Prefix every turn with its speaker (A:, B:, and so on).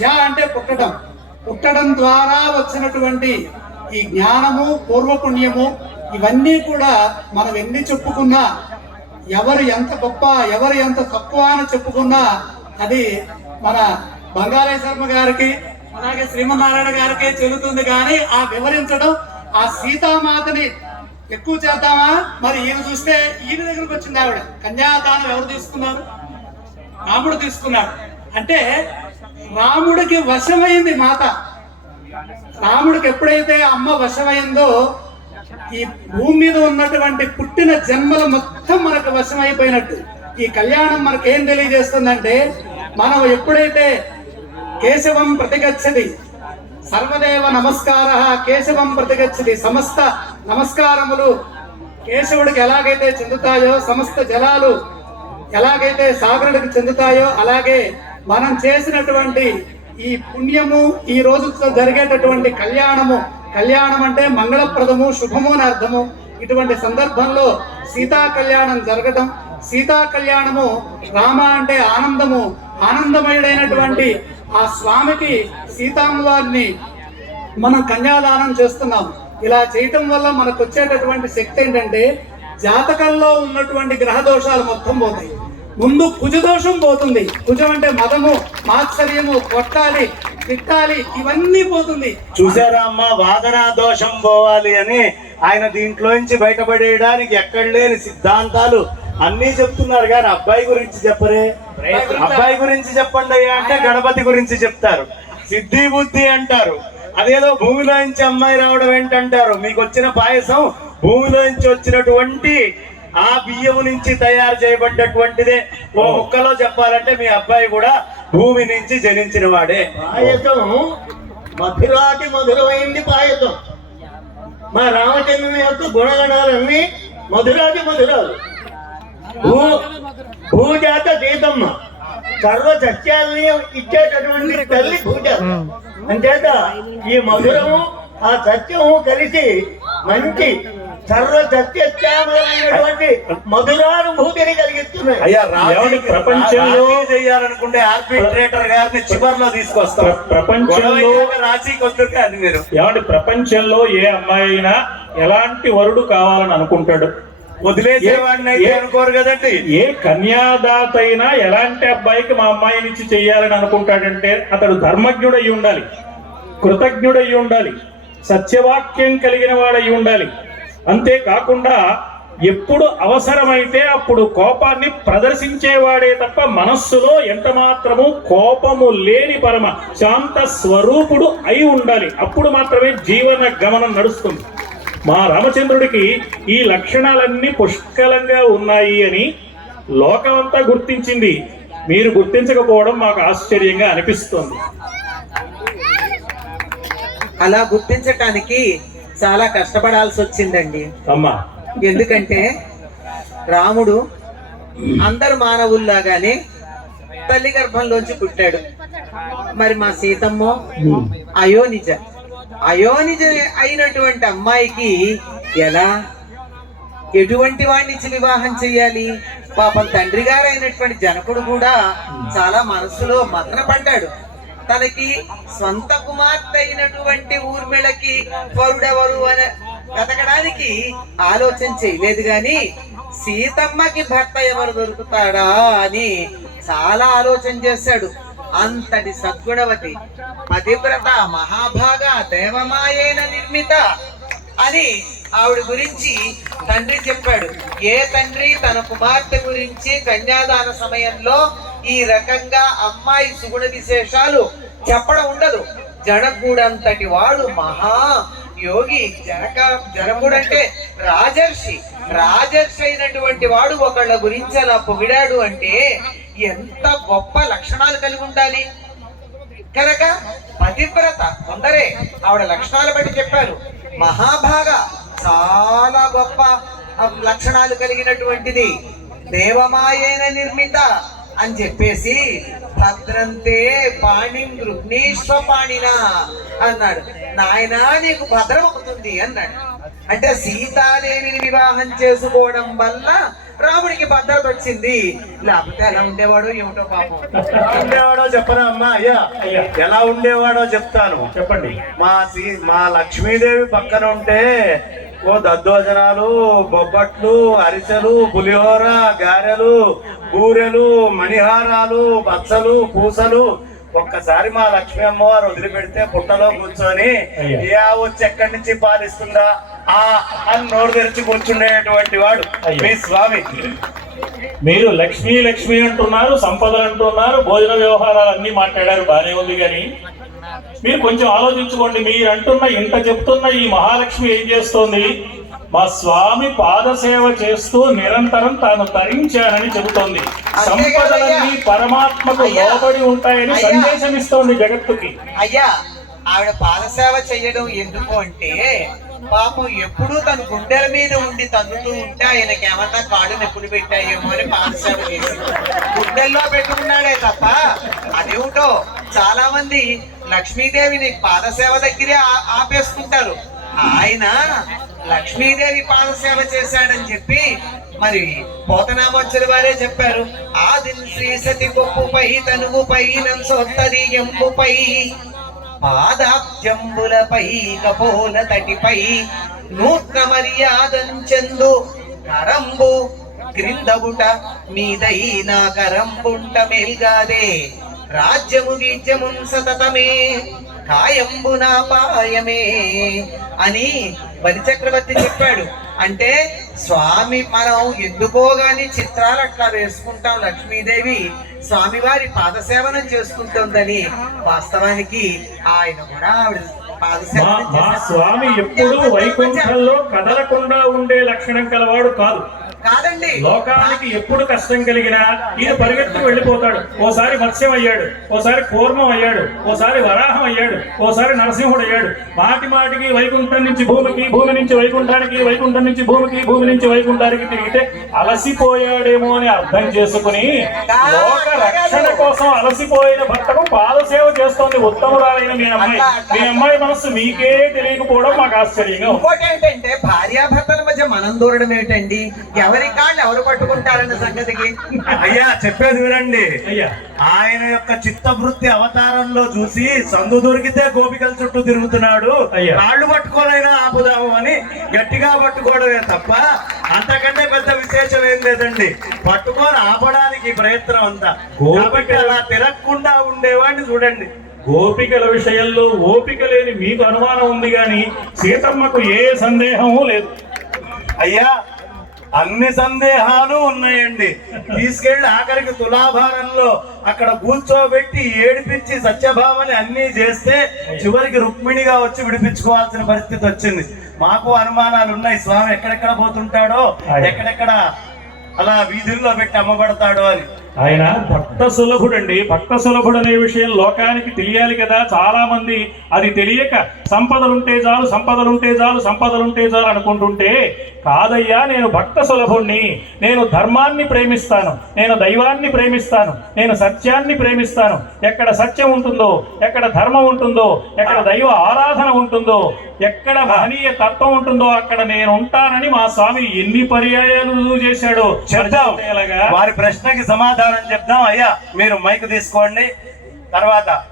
A: Yeah అంటే పుట్టడం. పుట్టడం ద్వారా వచ్చినటువంటి ఈ జ్ఞానము పూర్వపుణ్యము ఇవన్నీ కూడా మనం ఎన్ని చెప్పుకున్నా ఎవరు ఎంత గొప్ప ఎవరు ఎంత తక్కువ అని చెప్పుకున్నా అది మన బంగారే శర్మ గారికి అలాగే శ్రీమన్నారాయణ గారికి చెల్లుతుంది కానీ ఆ వివరించడం ఆ సీతామాతని ఎక్కువ చేద్దామా? మరి ఈయన చూస్తే ఈయన దగ్గరకు వచ్చింది ఆవిడ. కన్యాదానం ఎవరు తీసుకున్నారు? రాముడు తీసుకున్నాడు. అంటే రాముడికి వశమైంది మాత. రాముడికి ఎప్పుడైతే అమ్మ వశమైందో ఈ భూమి మీద ఉన్నటువంటి పుట్టిన జన్మలు మొత్తం మనకు వశమైపోయినట్టు. ఈ కళ్యాణం మనకు ఏం తెలియజేస్తుందంటే మనం ఎప్పుడైతే కేశవం ప్రతిగచ్చది సర్వదేవ నమస్కార కేశవం ప్రతిగచ్చది సమస్త నమస్కారములు కేశవుడికి ఎలాగైతే చెందుతాయో సమస్త జలాలు ఎలాగైతే సాగరుడికి చెందుతాయో అలాగే మనం చేసినటువంటి ఈ పుణ్యము ఈ రోజు జరిగేటటువంటి కళ్యాణము. కళ్యాణం అంటే మంగళప్రదము శుభము అని అర్థము. ఇటువంటి సందర్భంలో సీతా కళ్యాణం జరగటం. సీతా కళ్యాణము రామ అంటే ఆనందము. ఆనందమయుడైనటువంటి ఆ స్వామికి సీతామ్మవారిని మనం కన్యాదానం చేస్తున్నాం. ఇలా చేయటం వల్ల మనకు వచ్చేటటువంటి శక్తి ఏంటంటే జాతకంలో ఉన్నటువంటి గ్రహ దోషాలు మొత్తం పోతాయి. ముందు కుజ దోషం పోతుంది. కుజం అంటే మదము మాత్సర్యము కొట్టాలి తిట్టాలి ఇవన్నీ పోతుంది.
B: చూసారా అమ్మా? వాదన దోషం పోవాలి అని ఆయన దీంట్లోంచి బయటపడేయడానికి ఎక్కడ లేని సిద్ధాంతాలు అన్నీ చెప్తున్నారు కానీ అబ్బాయి గురించి చెప్పరే. అబ్బాయి గురించి చెప్పండి అయ్యా అంటే గణపతి గురించి చెప్తారు. సిద్ధి బుద్ధి అంటారు. అదేదో భూమిలో నుంచి అమ్మాయి రావడం ఏంటంటారు? మీకు వచ్చిన పాయసం భూమిలో నుంచి వచ్చినటువంటి ఆ బియ్యం నుంచి తయారు చేయబడ్డటువంటిదే. ఓ ముక్కలో చెప్పాలంటే మీ అబ్బాయి కూడా భూమి నుంచి జనించిన వాడే.
C: పాయసం. మధురాతి మధురమైంది పాయసం. మా రామచంద్రుని యొక్క గుణగణాలన్నీ మధురాతి మధురాలు. భూ భూజాత సీతమ్మ. సర్వ సత్యాలని ఇచ్చేటటువంటి తల్లి భూజాత. అంచేత ఈ మధురము ఆ సత్యము కలిసి మంచి సర్వ సత్యత్యామైనటువంటి మధురానుభూతిని కలిగిస్తున్నాయి.
B: అయ్యా
D: ఏమండి ప్రపంచంలో-
B: చేయాలనుకుంటే ఆర్బిట్రేటర్ గారిని చివర్లో తీసుకొస్తాం.
D: ప్ర- ప్రపంచంలో-
B: గొడవ అయ్యాక రాజీ కొద్దుకే అది మీరు.
D: ఏమంటే ప్రపంచంలో ఏ అమ్మాయి అయినా ఎలాంటి వరుడు కావాలని అనుకుంటాడు?
B: వదిలేసేవాడిని అనుకోరు కదండి.
D: ఏ కన్యాదాత అయినా ఎలాంటి అబ్బాయికి మా అమ్మాయిని ఇచ్చి చెయ్యాలని అనుకుంటాడంటే అతడు ధర్మజ్ఞుడై ఉండాలి కృతజ్ఞుడై ఉండాలి సత్యవాక్యం కలిగిన వాడై ఉండాలి. అంతేకాకుండా ఎప్పుడు అవసరమైతే అప్పుడు కోపాన్ని ప్రదర్శించేవాడే తప్ప మనస్సులో ఎంత మాత్రము కోపము లేని పరమ శాంత స్వరూపుడు అయి ఉండాలి. అప్పుడు మాత్రమే జీవన గమనం నడుస్తుంది. మా రామచంద్రుడికి ఈ లక్షణాలన్నీ పుష్కలంగా ఉన్నాయి అని లోకమంతా గుర్తించింది. మీరు గుర్తించకపోవడం మాకు ఆశ్చర్యంగా అనిపిస్తుంది.
E: అలా గుర్తించటానికి చాలా కష్టపడాల్సి వచ్చిందండి
D: అమ్మా.
E: ఎందుకంటే రాముడు అందరు మానవుల్లాగానే తల్లి గర్భంలోంచి పుట్టాడు. మరి మా సీతమ్మో? అయోనిజ. అయోనిజ అయినటువంటి అమ్మాయికి ఎలా? ఎటువంటి వాడిని ఇచ్చి వివాహం చేయాలి పాపం తండ్రి గారు అయినటువంటి జనకుడు కూడా చాలా మనసులో మదన పడ్డాడు తనకి సొంత కుమార్తె అయినటువంటి ఊర్మిళకి పరుడెవరు అని బతకడానికి ఆలోచన చేయలేదు గాని సీతమ్మకి భర్త ఎవరు దొరుకుతాడా అని చాలా ఆలోచన చేశాడు. అంతటి సద్గుణవతి పతివ్రత మహాభాగ దేవమాయేన నిర్మిత అని ఆవిడ గురించి తండ్రి చెప్పాడు. ఏ తండ్రి తన కుమార్తె గురించి కన్యాదాన సమయంలో ఈ రకంగా అమ్మాయి సుగుణ విశేషాలు చెప్పడం ఉండదు. జనకుడంతటి వాడు మహా యోగి జనక జనకుడు అంటే రాజర్షి. రాజర్షి అయినటువంటి వాడు ఒకళ్ళ గురించి అలా పొగిడాడు అంటే ఎంత గొప్ప లక్షణాలు కలిగి ఉండాలి. కనుక పతివ్రత కొందరే ఆవిడ లక్షణాలు బట్టి చెప్పారు. మహాభాగ చాలా గొప్ప లక్షణాలు కలిగినటువంటిది దేవమాయేన నిర్మిత అని చెప్పేసి భద్రంతే పాణిం గృహ్ణీశ్వ పాణిన అన్నాడు. నాయనా నీకు భద్రం అవుతుంది అన్నాడు. అంటే సీతాదేవిని వివాహం చేసుకోవడం వల్ల రాముడికి భద్రత వచ్చింది. లేకపోతే ఎలా ఉండేవాడు ఏమిటో పాపం.
B: ఎలా ఉండేవాడో చెప్పరా అమ్మా అయ్యా. ఎలా ఉండేవాడో చెప్తాను.
D: చెప్పండి.
B: మా మా లక్ష్మీదేవి పక్కన ఉంటే ఓ దద్దోజనాలు బొబ్బట్లు అరిసెలు పులిహోర గారెలు బూరెలు మణిహారాలు బచ్చలు పూసలు ఒక్కసారి మా లక్ష్మీ అమ్మవారు వదిలిపెడితే పుట్టలో కూర్చొని. ఏ వచ్చి ఎక్కడి నుంచి పాలిస్తుందా ఆ అని నోరు తెరిచి కూర్చుండేటువంటి వాడు. మీ స్వామి
D: మీరు లక్ష్మీ లక్ష్మి అంటున్నారు సంపదలు అంటున్నారు భోజన వ్యవహారాలు అన్ని మాట్లాడారు బానే ఉంది కానీ మీరు కొంచెం ఆలోచించుకోండి. మీరు అంటున్న ఇంత చెప్తున్న ఈ మహాలక్ష్మి ఏం చేస్తోంది? మా స్వామి పాదసేవ చేస్తూ నిరంతరం తాను తరించానని చెబుతోంది. సంపదలన్నీ పరమాత్మకు. లోబడి ఉంటాయని. సందేశం ఇస్తోంది జగత్తుకి.
E: అయ్యా ఆవిడ పాదసేవ చెయ్యడం ఎందుకు అంటే పాపం ఎప్పుడూ తన గుండెల మీద ఉండి తన్నుతూ ఉంటే ఆయనకి ఏమన్నా కాళ్ళు నొప్పులు పెట్టాయేమో అని పాదసేవ చేసి గుండెల్లో పెట్టుకున్నాడే తప్ప అదేమిటో చాలా మంది లక్ష్మీదేవిని పాదసేవ దగ్గరే ఆపేసుకుంటారు. ఆయన లక్ష్మీదేవి పాదసేవ చేశాడని చెప్పి మరి పోతనామొచ్చరి వారే చెప్పారు. ఆదిన్ శ్రీ సతి గొప్పుపై తనుగుపై నంసొత్తది ఎంపుపై పాదాబ్జంబులపై కపోల తటిపై నూత్న మర్యాదంచెందు కరంబు క్రిందబుట మీదైన కరంబుంట మేల్గాదే. రాజ్యము గీజ్యమున్ సతతమే కాయంబు నా పాయమే అని బలిచక్రవర్తి చెప్పాడు. అంటే స్వామి మనం ఎందుకో గాని చిత్రాలు అట్లా వేసుకుంటాం లక్ష్మీదేవి. స్వామివారి పాదసేవనం చేసుకుంటుందని వాస్తవానికి ఆయన కూడా ఆవిడ పాదసేవనం.
D: స్వామి ఎప్పుడూ వైకుంఠంలో కదలకుండా ఉండే లక్షణం కలవాడు కాదు.
E: కాదండి.
D: లోకానికి ఎప్పుడు కష్టం కలిగినా ఈయన పరిగెత్తుకు వెళ్ళిపోతాడు. ఓసారి మత్స్యం అయ్యాడు. ఓసారి కూర్మం అయ్యాడు. ఓసారి వరాహం అయ్యాడు. ఓసారి నరసింహుడు అయ్యాడు. మాటి మాటికి వైకుంఠం నుంచి భూమికి భూమి నుంచి వైకుంఠానికి వైకుంఠం నుంచి భూమికి భూమి నుంచి వైకుంఠానికి తిరిగితే అలసిపోయాడేమో అని అర్థం చేసుకుని లోక రక్షణ కోసం అలసిపోయిన భర్తకు పాదసేవ చేస్తోంది ఉత్తమురాలైన మీ అమ్మాయి. మీ అమ్మాయి మనస్సు మీకే తెలియకపోవడం మాకు ఆశ్చర్యంగా
E: ఇంకోటి ఏంటంటే భార్యాభర్తల మధ్య మనం దూరడం ఏంటండి? ఎవరి కాళ్ళు ఎవరు పట్టుకుంటారన్న సంగతికి?
B: అయ్యా చెప్పేది వినండి.
D: అయ్యా.
B: ఆయన యొక్క చిత్తవృత్తి అవతారంలో చూసి సందు దొరికితే గోపికల చుట్టూ తిరుగుతున్నాడు.
D: అయ్యా.
B: కాళ్ళు పట్టుకోనైనా ఆపుదాము అని గట్టిగా పట్టుకోవడమే తప్ప అంతకంటే పెద్ద విశేషం ఏం లేదండి. పట్టుకొని ఆపడానికి ప్రయత్నం అంతా.
D: గోపిక-
B: కాబట్టి అలా తిరగకుండా ఉండేవాడిని చూడండి.
D: గోపికల విషయంలో ఓపిక లేని మీకు అనుమానం ఉంది గాని సీతమ్మకు ఏ సందేహము లేదు.
B: అయ్యా అన్ని సందేహాలు ఉన్నాయండి. తీసుకెళ్ళి ఆఖరికి తులాభారంలో అక్కడ కూర్చోబెట్టి ఏడిపించి సత్యభామని అన్ని చేస్తే చివరికి రుక్మిణిగా వచ్చి విడిపించుకోవాల్సిన పరిస్థితి వచ్చింది. మాకు అనుమానాలు ఉన్నాయి. స్వామి ఎక్కడెక్కడ పోతుంటాడో ఎక్కడెక్కడ అలా వీధుల్లో పెట్టి అమ్మబడతాడో అని.
D: ఆయన భక్త సులభుడండి. భక్త సులభుడు అనే విషయం లోకానికి తెలియాలి కదా. చాలా మంది అది తెలియక సంపదలుంటే చాలు సంపదలుంటే చాలు సంపదలుంటే చాలు అనుకుంటుంటే కాదయ్యా నేను భక్త సులభుణ్ణి. నేను ధర్మాన్ని ప్రేమిస్తాను. నేను దైవాన్ని ప్రేమిస్తాను. నేను సత్యాన్ని ప్రేమిస్తాను. ఎక్కడ సత్యం ఉంటుందో ఎక్కడ ధర్మం ఉంటుందో ఎక్కడ దైవ ఆరాధన ఉంటుందో ఎక్కడ మహనీయ తత్వం ఉంటుందో అక్కడ నేను ఉంటానని మా స్వామి ఎన్ని పర్యాయాలు రుజువు చేశాడో
B: చెప్దాం వారి ప్రశ్నకి సమాధానం చెప్దాం అయ్యా. మీరు మైక్ తీసుకోండి. తర్వాత.